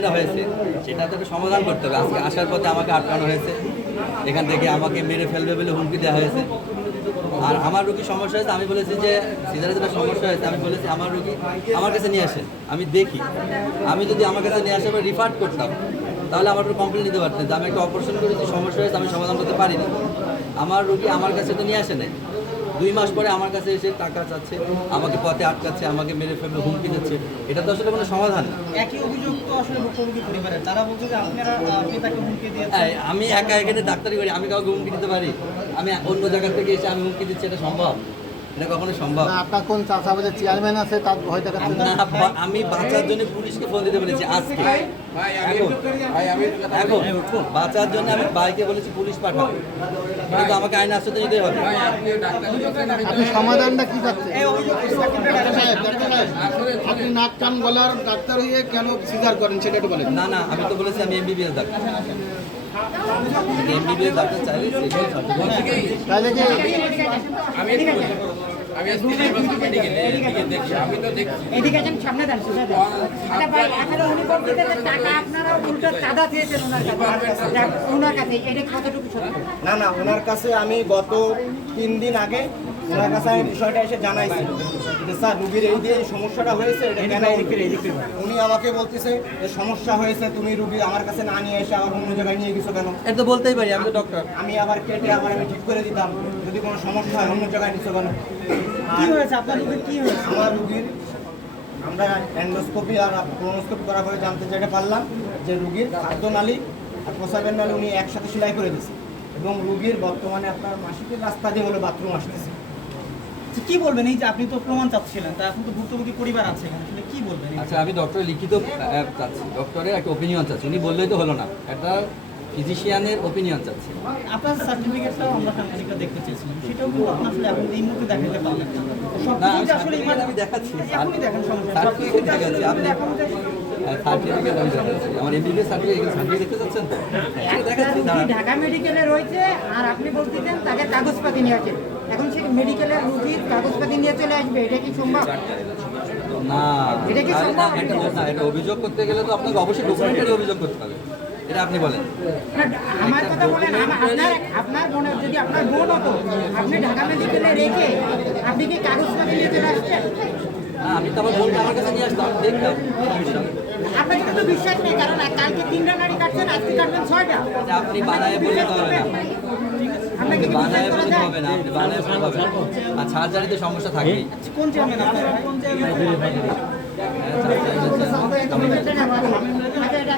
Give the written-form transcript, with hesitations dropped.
যেটা হয়েছে সেটা তো একটা সমাধান করতে হবে। আজকে আসার পথে আমাকে আটকানো হয়েছে, এখান থেকে আমাকে মেরে ফেলবে বলে হুমকি দেওয়া হয়েছে। আর আমার রুগী সমস্যা হয়েছে, আমি বলেছি যে সিজারে যেটা সমস্যা হয়েছে আমি বলেছি আমার রুগী আমার কাছে নিয়ে আসেন, আমি দেখি। আমি যদি আমার কাছে নিয়ে আসে আমি রিফার করতাম, তাহলে আমার উপর কমপ্লেন নিতে পারতেন যে আমি একটা অপারেশন করেছি, সমস্যা হয়েছে, আমি সমাধান করতে পারিনি। আমার রুগী আমার কাছে তো নিয়ে আসে নাই, 2 মাস পরে আমার কাছে এসে টাকা চাচ্ছে, আমাকে পথে আটকাচ্ছে, আমাকে মেরে ফেলবে হুমকি দিচ্ছে। এটা তো আসলে কোনো সমাধান না। একই অভিযোগ তো আসলে ভুক্তভোগী পরিবারের, তারা বলছে যে আপনি তাকে হুমকি দিয়েছেন। আমি একা এখানে ডাক্তারি করি, আমি কাউকে হুমকি দিতে পারি? আমি অন্য জায়গা থেকে এসে আমি হুমকি দিচ্ছি, এটা সম্ভব? এটা কখনো সম্ভব না, আপনার কোন চাষাবাদের চেয়ারম্যান আছে তার ভয় দেখাচ্ছেন না? না, আমি বাঁচার জন্য পুলিশকে ফোন দিতে বলেছি আজকে। এখন বাঁচার জন্য আমি বাইকে বলেছি পুলিশ পাঠাবো, কিন্তু আমাকে আইন আশ্রয় নিতেই হবে। আপনি সমাধানটা কি চাচ্ছেন? এই অভিযোগ আপনি নাক কান গলার ডাক্তার হয়ে কেন স্বীকার করেন সেটা একটু বলেন। না না, আমি তো বলেছি আমি এমবিবিএস ডাক্তার। এমবিবিএস ডাক্তার চাইলে তাহলে কি এদিকে আছেন, সামনে দেন, সোজা দেন। আরে ভাই, এখানে উনি বলতেছেন যে টাকা আপনারা উল্টো চাঁদা চেয়েছেন ওনার কাছে, এটা কতটুকু সত্য? না না, ওনার কাছে আমি গত 3 দিন আগে ওনার কাছে আমি বিষয়টা এসে জানাইছি যে স্যার রুগীর এই যে সমস্যাটা হয়েছে এটা কেন হলো? উনি আমাকে বলতেছে যে সমস্যা হয়েছে, তুমি রুগী আমার কাছে না নিয়ে এসে আবার অন্য জায়গায় নিয়ে গেছো কেন? এটা তো বলতেই পারি, আমি তো ডক্টর। আমি আবার কেটে আবার আমি ঠিক করে দিতাম, যদি কোনো সমস্যা হয় অন্য জায়গায় নিছো কেন? কি হয়েছে আপনার রোগীর, কি হয়েছে? আমার রুগীর আমরা এন্ডোস্কোপি আর কোলোনোস্কোপি করার পরে জানতে যেটা পারলাম যে রুগীর খাদ্যনালী আর প্রস্রাবের নালী উনি একসাথে সেলাই করে দিয়েছে, এবং রুগীর বর্তমানে আপনার মাসিকের রাস্তা দিয়ে হলো বাথরুম আসতেছে। কি বলবেন, এই যে আপনি তো প্রমাণ চাচ্ছিলেন, তা এখন তো ভুক্তভোগী পরিবার আছে এখানে, আসলে কি বলবেন? আচ্ছা, আমি ডক্টরের লিখিত চাচ্ছি, ডক্টরের একটা ওপিনিয়ন চাচ্ছি। উনি বললেই তো হলো না, একটা ফিজিশিয়ানের ওপিনিয়ন চাচ্ছি। আপনার সার্টিফিকেটটাও আমরা সাংবাদিকরা দেখতে চেয়েছিলাম, সেটাও কিন্তু আপনি আসলে এখন এই মুহূর্তে দেখাতে পারলেন না। সব না, কিছু আসলে আমি দেখাচ্ছি, এখনই দেখেন সমস্যা, সব কিছু সার্টিফিকেট আসলে দেখাচ্ছি। আপনি এখন যে সার্টিফিকেট আমি দেখাচ্ছি, আমার এমবিবিএস সার্টিফিকেট দেখতে চাচ্ছেন তো? দেখাচ্ছি, দাঁড়ান। ঢাকা মেডিকেলে রয়েছে আর আপনি বলতেছেন তাকে কাগজপাতি নিয়ে আসেন, এখন সে মেডিকেলের রুগীর কাগজপাতি নিয়ে চলে আসবে, এটা কি সম্ভব? না, এটা কি সম্ভব? না, এটা অভিযোগ করতে গেলে তো আপনাকে অবশ্যই ডকুমেন্টারি অভিযোগ করতে হবে। এটা আপনি বলেন। না, আমার কথা বলেন, আপনার বোনের, যদি আপনার বোন হতো, আপনি ঢাকা মেডিকেলে রেখে আপনি কি কাগজপাতি নিয়ে চলে আসছেন? না, আমি তো আমার বোনকে আমার কাছে নিয়ে আসতাম, দেখতাম সমস্যা। আপনার কিন্তু বিশ্বাস নেই, কারণ কালকে 3টা নারী কাটছেন, আজকে কাটবেন 6টা। এটা আপনি বানায় বললে তো হবে না, আপনাকে কি বিশ্বাস বানায় করা বললে তো যায়? হবে না, আপনি বানায় বললে হবে না। আর সার্জারিতে সমস্যা থাকবেই। কোন চেয়ারম্যান আপনার, কোন চেয়ারম্যান? আচ্ছা, এটা